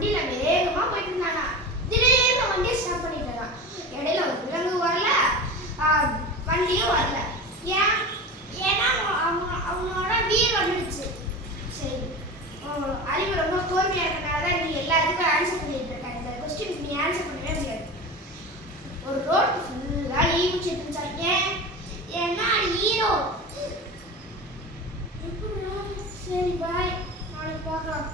வண்டியில வேகமா போயிட்டு இருந்தானா. திடீர்னு வண்டியை ஸ்டாப் பண்ணிட்டான். இடையில ஒரு விலங்கு வரல, வண்டியும் வரல. ஏன்னா அவனோட வீர் வந்துடுச்சு. சரி, அறிவு ரொம்ப கோர்மையா இருக்கனால தான் நீ எல்லாத்துக்கும் ஆன்சர் பண்ணிட்டு இருக்க. இந்த கொஸ்டின் நீ ஆன்சர் பண்ணவே முடியாது. ஒரு ரோடு ஃபுல்லா ஈ முடிச்சிட்டு இருந்துச்சாங்க. ஏன்னா ஹீரோ. சரி பாய், நாளைக்கு பார்க்கலாம்.